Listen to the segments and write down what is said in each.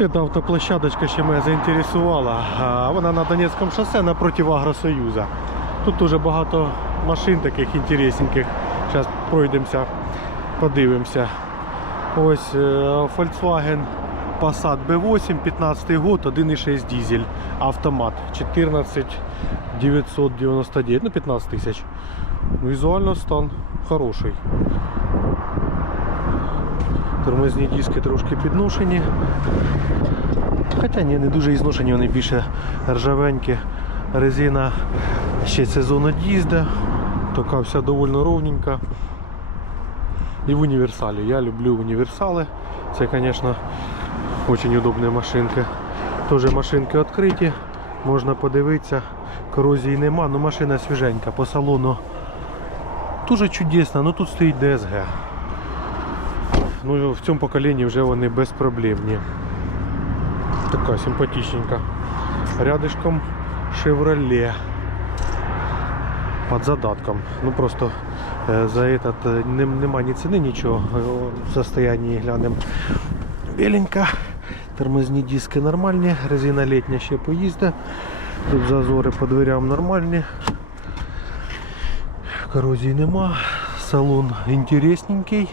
Эта автоплощадочка ще мене заінтересувала. Вона на Донецькому шосе напротив Агросоюза. Тут дуже багато машин таких інтересненьких. Зараз пройдемося, подивимося. Ось е, Volkswagen Passat B8, 15 год, 1,6 дизель, автомат, 14 999, ну 15 тисяч. Візуально стан хороший. Тормозні диски трошки підношені. Хоча ні, не дуже і зношені, вони більше ржавенькі. Резина ще сезон їзда. Така вся доволі ровненька. І в універсалі. Я люблю універсали. Це, звісно, дуже удобні машинки. Теж машинки відкриті. Можна подивитися. Корозії нема, але машина свіженька. По салону дуже чудесно, але тут стоїть DSG. Ну, в цьому поколінні вже вони безпроблемні. Така симпатичненька. Рядышком Chevrolet. Под задатком. Ну просто е, за этот е, нема ні ціни, нічого. Е, В состоянні глянемо. Біленька. Тормозні диски нормальні, резина літня ще поїзде. Тут зазори по дверям нормальні. Корозії нема. Салон інтересненький.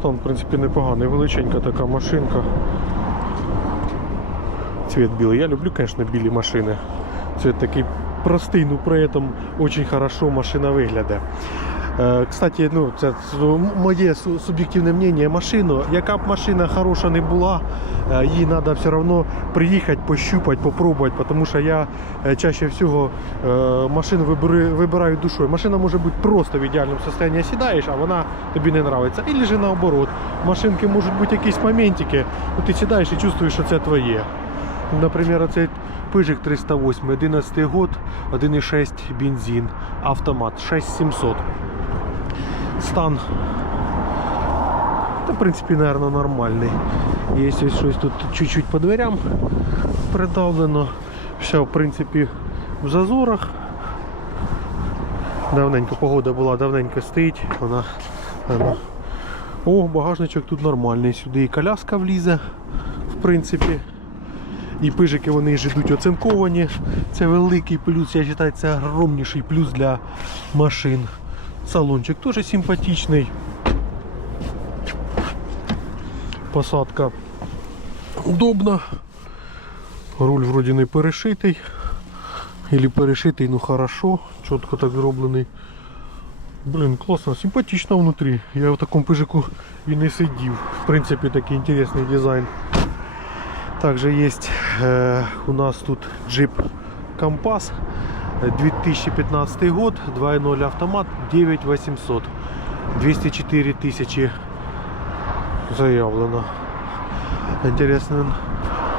Стан, в принципі, непоганий. Величенька така машинка. Цвет білий. Я люблю, звісно, білі машини. Цвет такий простий, ну при этом очень хорошо машина виглядає. Е, Кстати, ну, це ну, моє суб'єктивне мнення. Машину, яка б машина хороша не була, е, їй треба все одно приїхати, пощупати, попробувати, тому що я е, чаще всього машину вибираю, душою. Машина може бути просто в ідеальному стані сідаєш, а вона тобі не подобається. Або ж наоборот. Машинки можуть бути якісь моментики, ну, ти сідаєш і чувствуєш, що це твоє. Наприклад, оцей Пижик 308, 11 год, 1,6 бензин, автомат, 6700. Стан, та, в принципі, наверное, нормальний. Є ось щось тут чуть-чуть по дверям придавлено. Все, в принципі, в зазорах. Давненько погода була, давненько стоїть. Вона, вона. О, багажничок тут нормальний. Сюди і коляска влізе, в принципі. І пижики вони ж ідуть оцинковані. Це великий плюс, я вважаю, це огромніший плюс для машин. Салончик теж симпатичний. Посадка удобна. Руль вроді не перешитий. Или перешитий, ну хорошо. Чітко так зроблений. Блін, класно, симпатично внутрі. Я в такому пижику і не сидів. В принципі, такий інтересний дизайн. Также есть э, у нас тут джип Компас 2015 год, 2.0 автомат, 9800, 204 тысячи заявлено. Интересно,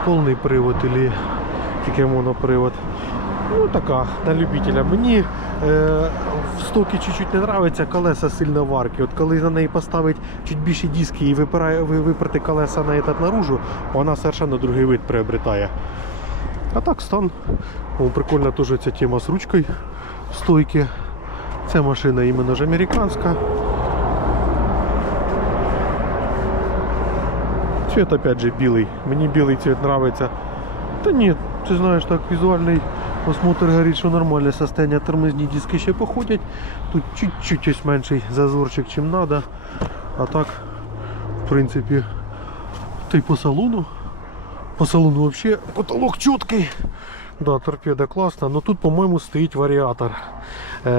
полный привод или тільки монопривод. Ну така, на любителя. Мені е, в стокі чуть-чуть не подобається колеса сильно варки. От коли на неї поставить чуть більші диски і випирає, ви- виперти колеса на этот наружу, вона совершенно другий вид приобретає. А так стан. О, прикольна теж ця тема з ручкою стойки. Ця машина іменно ж американська. Цвет опять же білий. Мені білий цвет нравится. Та ні, ти знаєш, так візуальний осмотр говорить, що нормальне состояние. Тормозні диски ще походять. Тут чуть-чуть ось менший зазорчик, чим треба. А так, в принципі, та й по салону. По салону взагалі потолок чіткий. Да, торпеда класна, но тут, по-моєму, стоїть варіатор. Е,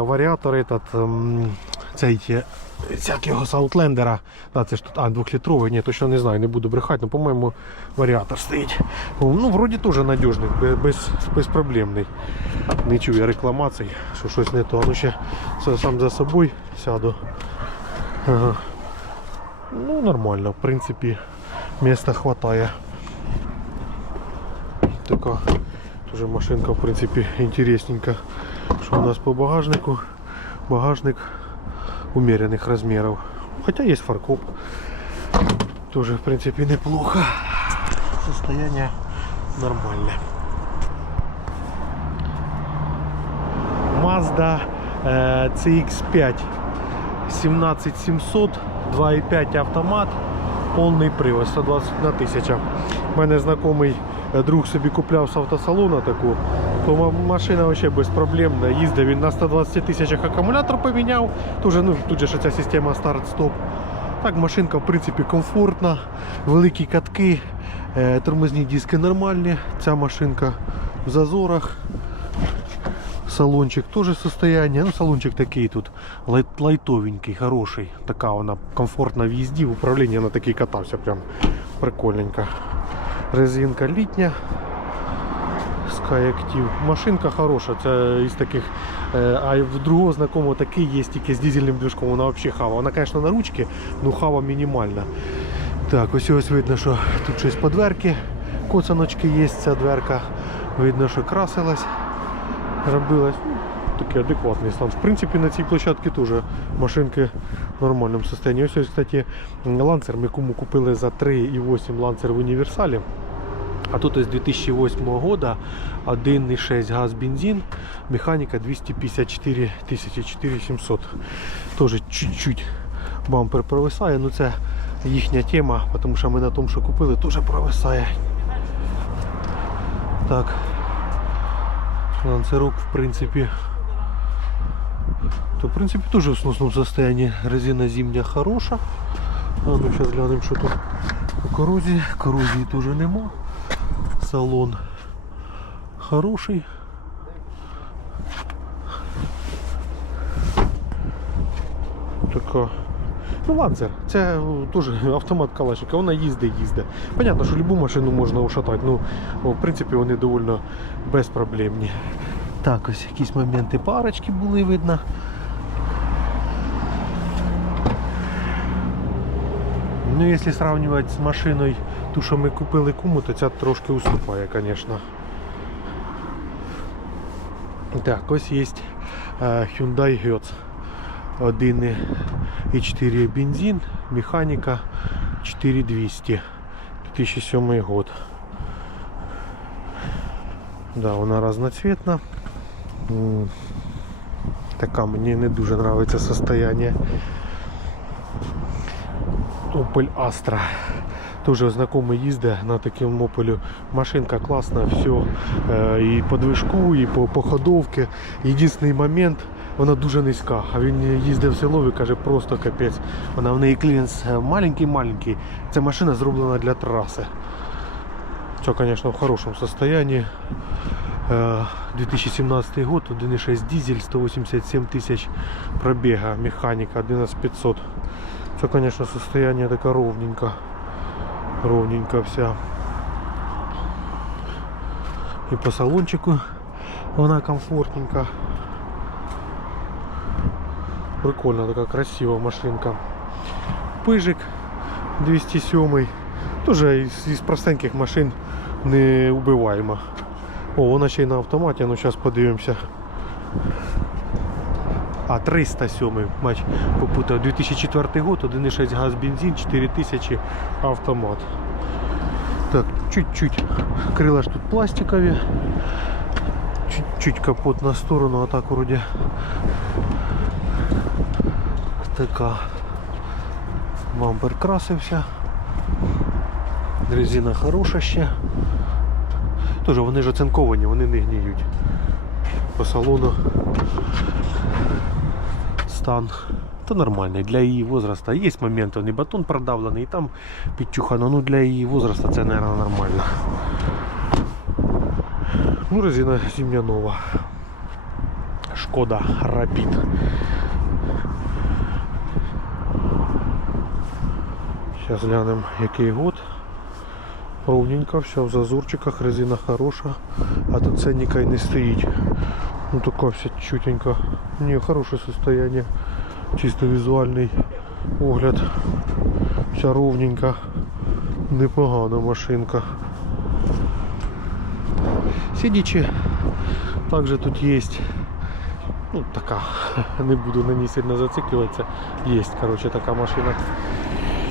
варіатор этот, цей, е, його Саутлендера. Да, це ж тут, а, двохлітровий, ні, точно не знаю, не буду брехати, але, по-моєму, варіатор стоїть. Ну, вроді теж надіжний, без, безпроблемний. Не чую я рекламацій, що щось не то. А Ну ще сам за собою сяду. Ага. Ну, нормально, в принципі, міста хватає. Така Тоже машинка, в принципе, интересненько. Что у нас по багажнику? Багажник умеренных размеров. Хотя есть фаркоп. Тоже, в принципе, неплохо. Состояние нормальное. Mazda э, CX-5 17700 2,5 автомат, повний привод, 120 на 1000. У мене знайомий е, друг собі купляв з автосалону таку, то ма- машина взагалі безпроблемна. Їздив він на 120 тисячах акумулятор поміняв. Тоже, ну, тут же ж ця система старт-стоп. Так, машинка в принципі комфортна, великі катки, е, тормозні диски нормальні. Ця машинка в зазорах. Салончик тоже состояние. Ну, салончик такий тут лайт, лайтовенький, хороший. Така вона комфортна в їзді, в управлінні я на такий катався, прям прикольненько. Резинка літня. Sky Active. Машинка хороша, це із таких. е, А в другого знакомого такий є тільки з дизельним движком, вона взагалі хава. Вона, звісно, на ручки, але хава мінімальна. Так, ось ось видно, що тут щось по дверки. Коцаночки є, ця дверка. Видно, що красилась, робилась. Ну, Такий адекватний стан. В принципі, на цій площадці теж машинки в нормальному стані. Ось ось, кстати, ланцер ми кому купили за 3,8 ланцер в універсалі. А тут із 2008 года 1,6 газ бензин, механіка 254 4700. Теж чуть-чуть бампер провисає, ну це їхня тема, тому що ми на тому, що купили, теж провисає. Так. Ланцерок, в принципі. То, в принципі, теж в сносному состоянии. Резина зимня хороша. А ну, зараз глянемо, що тут по корозії. Корозії теж нема. Салон хороший. Ну, ланцер, це теж автомат Калашника, вона їздить, їздить. Понятно, що любу машину можна ушатати, ну, в принципі, вони доволі безпроблемні. Так, ось якісь моменти парочки були видно. Ну, якщо сравнювати з машиною, ту, що ми купили куму, то ця трошки уступає, звісно. Так, ось є е, Hyundai Getz. 1,4 бензин, механіка 4200. 2007 год. Да, вона разноцветна. Така мені не дуже подобається состояние. Opel Astra. Тоже знайомий їздить на такому Opel. Машинка класна, все. І по движку, і по, по ходовці. Єдиний момент, вона дуже низька. А він їздив в село і каже, просто капець. Вона в неї кліренс маленький-маленький. Ця машина зроблена для траси. Все, конечно, в хорошем состоянии. Э, 2017 год, 1.6 дизель, 187 тысяч пробега, механика 11500. Все, конечно, состояние такое ровненько. Ровненько вся. И по салончику она комфортненько. Прикольно, такая красивая машинка. Пыжик 207 Тоже із, із простеньких машин не убиваємо. О, вона ще й на автоматі, ну зараз подивимося. А, 307 матч попутав. 2004 год, 1,6 газ бензин, 4000 автомат. Так, чуть-чуть. Крила тут пластикові. Чуть-чуть капот на сторону, а так вроде така. Бампер красився. Резина хороша ще. Тоже вони ж оцинковані, вони не гніють. По салону стан то нормальний для її возраста. Є моменти, не батон продавлений, і там підчухано, ну для її возраста це, мабуть, нормально. Ну, резина зимня нова. Шкода Рапід. Зараз глянемо який год. Ровненько, все в зазорчиках, резина хороша, а тут ценника і не стоїть. Ну така вся чутенька. Не, хороше состояние. Чисто візуальний огляд. Вся ровненька. Непогана машинка. Сидячи, также тут есть ну така, не буду на ній сильно зациклюватися. Есть, короче, така машина.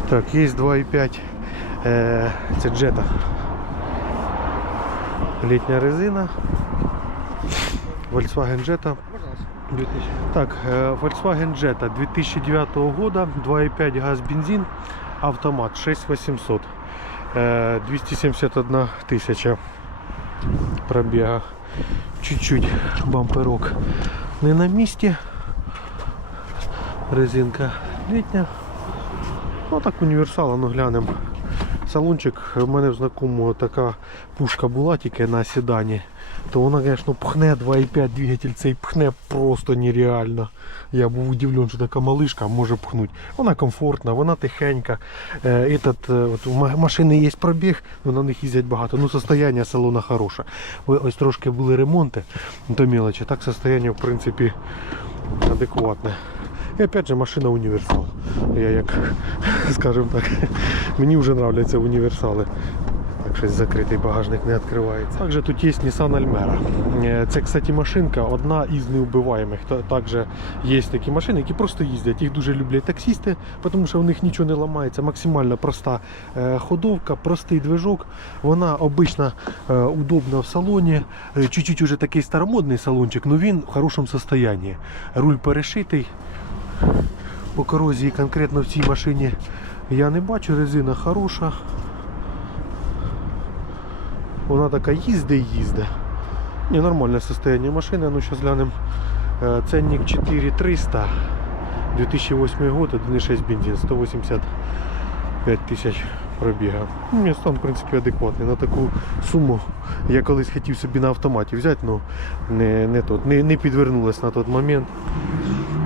Так, є 2,5. Е, це джета. Літня резина. Volkswagen Jetta. 2000. Так, э, Volkswagen Jetta 2009 года, 2,5 газ бензин, автомат 6800, э, 271 тысяча пробега. Чуть-чуть бамперок не на місці. Резинка літня. Ну так універсал, ну глянемо. Салончик, у мене в знакомого така пушка була тільки на седані. То вона, звісно, пхне 2,5 двигатель, цей пхне просто нереально. Я був удивлен, що така малишка може пхнути. Вона комфортна, вона тихенька. Е, Этот, е, от, у ма- машини є пробіг, але на них їздять багато. Ну, состояние салона хороше. Ось трошки були ремонти, ну, то мелочі. Так состояние, в принципі, адекватне. І опять же машина універсал. Я як, скажімо так, мені вже нравляться універсали. Так щось закритий багажник не відкривається. Також тут є Nissan Almera. Е, Це, кстати, машинка одна із неубиваємих. Та- Також є такі машини, які просто їздять. Їх дуже люблять таксісти, тому що в них нічого не ламається. Максимально проста е, ходовка, простий движок. Вона обично е, удобна в салоні. Чуть-чуть уже такий старомодний салончик, але він в хорошому стані. Руль перешитий. По корозії конкретно в цій машині я не бачу, резина хороша. Вона така їздить їздить. Не нормальне состояние машини, ну зараз глянемо. Е, Ценник 4300, 2008 год, 1.6 бензин, 185 тисяч пробіга. Ну, Мені стан, в принципі, адекватний. На таку суму я колись хотів собі на автоматі взяти, але не, не, тот, не, не підвернулось на той момент.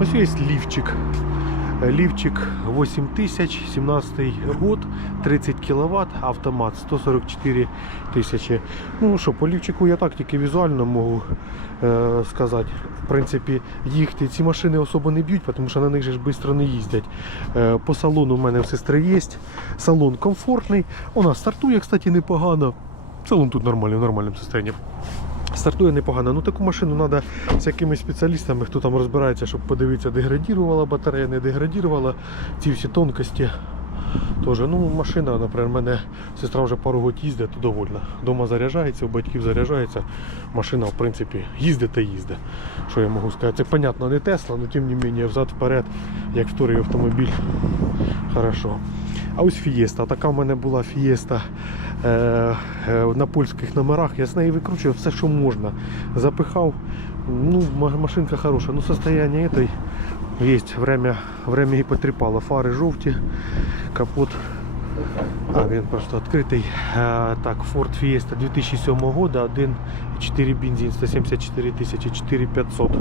Ось є лівчик. Лівчик 8000, 17 год, 30 кВт, автомат 144 тисячі. Ну що, по лівчику я так тільки візуально можу е, сказати. В принципі, їхати ці машини особо не б'ють, тому що на них же ж швидко не їздять. Е, по салону в мене в сестри є. Салон комфортний. Вона стартує, кстати, непогано. Салон тут нормальний, в нормальному стані. Стартує непогано. Ну таку машину треба з якимись спеціалістами, хто там розбирається, щоб подивитися, деградірувала батарея, не деградірувала ці всі тонкості. Тоже, ну, машина, наприклад, в мене сестра вже пару років їздить, то довольна. Дома заряджається, у батьків заряджається. Машина, в принципі, їздить та їздить. Що я можу сказати? Це, понятно, не Тесла, але тим не менше, взад-вперед, як вторий автомобіль. Хорошо. А ось Фієста. Така в мене була Фієста е, е, на польських номерах. Я з неї викручував все, що можна. Запихав. Ну, машинка хороша. Ну, состояние этой есть. Время, время і потріпало. Фари жовті, капот. А, він просто відкритий. Е, так, Ford Fiesta 2007 года, 1,4 бензин, 174 тисячі, 4500.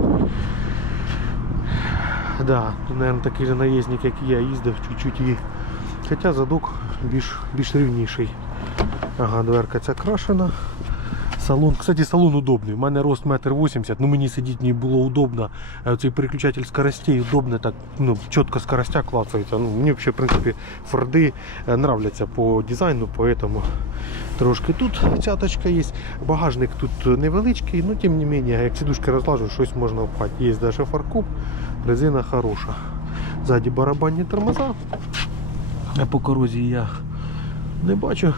Да, тут, наверное, такий же наїзник, як і я їздив, чуть-чуть і. Хоча задок більш, більш рівніший. Ага, дверка ця крашена. Салон, кстати, салон удобний. У мене рост 1,80 м, ну мені сидіти не було удобно. Е, Цей переключатель скоростей удобно, так ну, чітко скоростя клацається. Ну, мені взагалі, в принципі, форди е, нравляться по дизайну, поэтому трошки тут цяточка є. Багажник тут невеличкий, но тим не менее, як сідушки розлажу, щось можна впати. Є навіть фаркоп, резина хороша. Ззаді барабанні тормоза. По корозії я не бачу.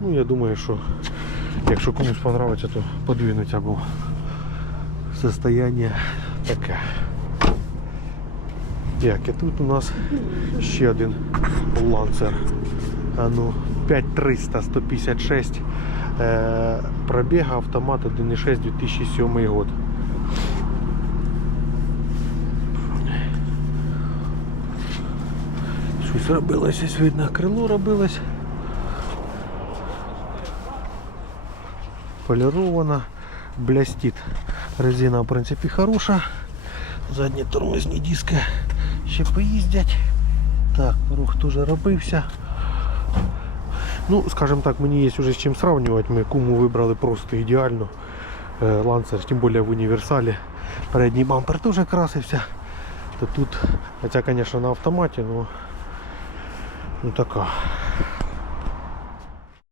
Ну, я думаю, що якщо комусь понравиться, то подвинуть або состояние таке. Як і тут у нас ще один ланцер. Ну, 5300 156 е, пробіга автомат 1.6 2007 год. робилось, ось видно, крило робилось. Полірована, блестит. Резина, в принципі, хороша. Задні тормозні диски ще поїздять. Так, порог теж робився. Ну, скажімо так, мені є вже з чим сравнювати. Ми куму вибрали просто ідеально. Е, Ланцер, тим більше в універсалі. Передній бампер теж красився. То тут, хоча, звісно, на автоматі, ну, ну така.